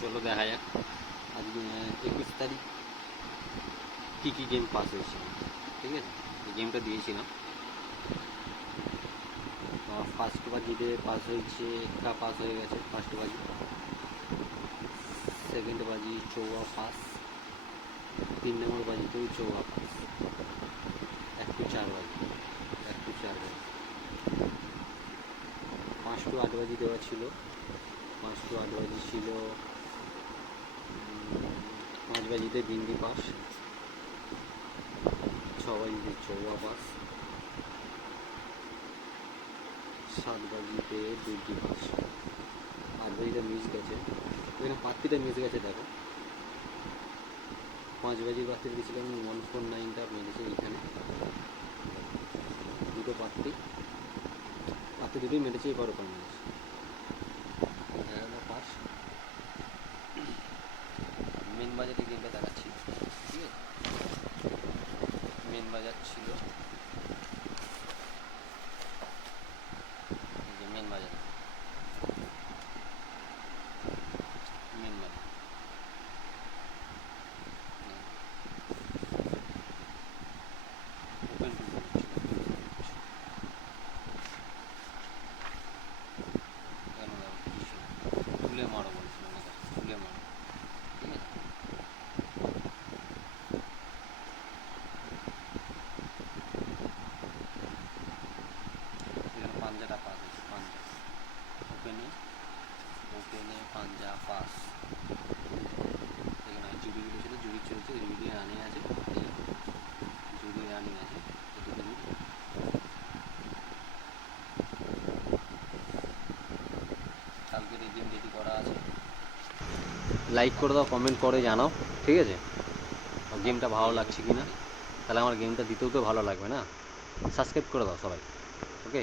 চলো দেখা যাক আজকে 21 তারিখ কী কী গেম পাস হয়েছে। ঠিক আছে, এই গেমটা দিয়েছিলাম। ফার্স্ট বাজিতে পাস হয়েছে, একটা পাস হয়ে গেছে ফার্স্ট বাজি। সেকেন্ড বাজি চৌয়া পাস, 3 নম্বর বাজিতেও চৌয়া পাস। 1 to 4 বাজি, 1 to 4 বাজি। 5 to 8 বাজি দেওয়া ছিল। 5 to 8 বাজি ছিল। 5 বাজিতে বিন্দি পাস, 6 বাজিতে চৌয়া পাস, 7 বাজিতে দুর্গি পাস। 8 বাজিতে মিস গেছে, এখানে পাত্তিটা মিস গেছে দেখো। 5 বাজির পাত্তি দিয়েছিলাম 149টা মেরেছে এইখানে। দুটো পাত্তি দুটোই মেরেছে, এবারও করে মেরেছে। পাস মেন বাজারে গেমটা দেখাচ্ছি। ঠিক আছে, মেন বাজার ছিল মেন বাজার, মেন বাজার ওপেন তুলে মারো বলছিল, তুলে মারো। ঠিক আছে, এখানে পাঞ্জাটা পাস হয়েছে। পাঞ্জা ওপেনে পাঞ্জা পাস। এখানে জুড়িগুলো ছিল, জুড়ি চলছে, জুড়ি রানিং আছে, জুড়ি রানিং আছে। কালকের এই গেম রেডি করা আছে। লাইক করে দাও, কমেন্ট করে জানাও। ঠিক আছে, গেমটা ভালো লাগছে কি না, তাহলে আমার গেমটা দিতেও তো ভালো লাগবে না। সাবস্ক্রাইব করে দাও সবাই। ওকে।